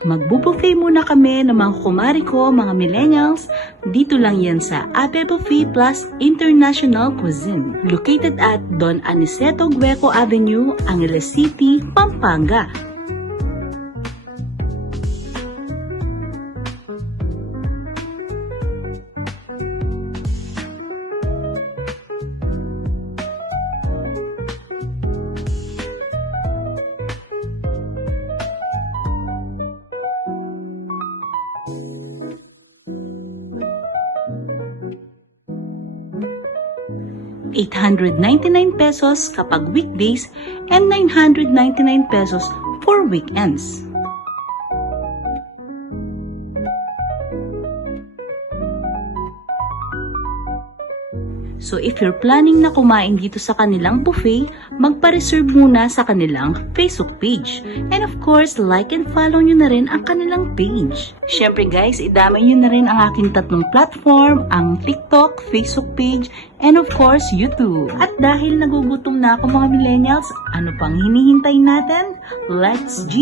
Magbubuffet muna kami ng mga kumari ko, mga millennials. Dito lang yan sa Ape Buffet Plus International Cuisine. Located at Don Aniceto Gueco Avenue, Angeles City, Pampanga. ₱899 pesos kapag weekdays and ₱999 pesos for weekends. So if you're planning na kumain dito sa kanilang buffet, magpa-reserve muna sa kanilang Facebook page. And of course, like and follow nyo na rin ang kanilang page. Syempre guys, idamay nyo na rin ang aking tatlong platform, ang TikTok, Facebook page, and of course, YouTube. At dahil nagugutom na ako mga millennials, ano pang hinihintay natin? Let's G!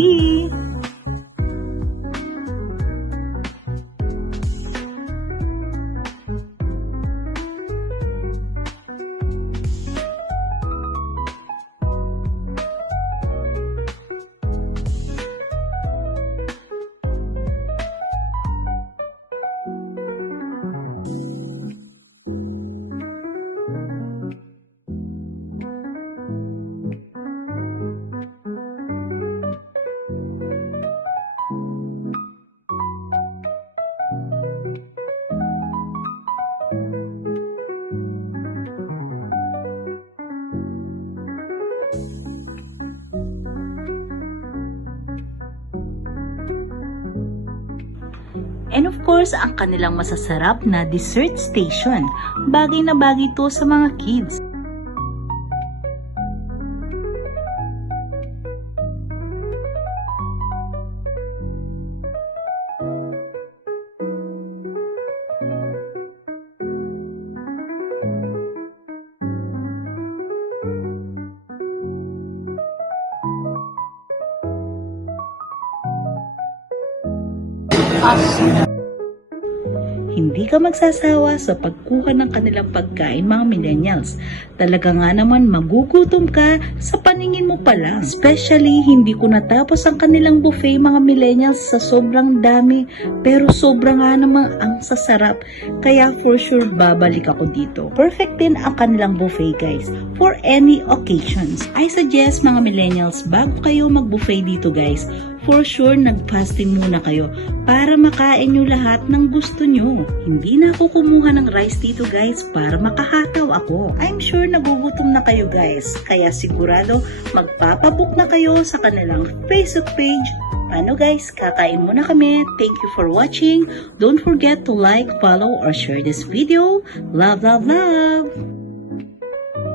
And of course, ang kanilang masasarap na dessert station. Bagay na bagay ito sa mga kids. Hindi ka magsasawa sa pagkuha ng kanilang pagkain mga millennials. Talaga nga naman magugutom ka sa paningin mo pa lang. Especially hindi ko natapos ang kanilang buffet mga millennials sa sobrang dami. Pero sobrang nga naman ang sasarap. Kaya for sure babalik ako dito. Perfect din ang kanilang buffet guys for any occasions. I suggest mga millennials bago kayo mag-buffet dito guys, for sure nag-fasting muna kayo para makain nyo lahat ng gusto nyo. Hindi na ako kumuha ng rice dito guys para makahataw ako. I'm sure nagugutom na kayo guys. Kaya sigurado magpapabook na kayo sa kanilang Facebook page. Ano guys, kakain muna kami. Thank you for watching. Don't forget to like, follow, or share this video. Love, love, love!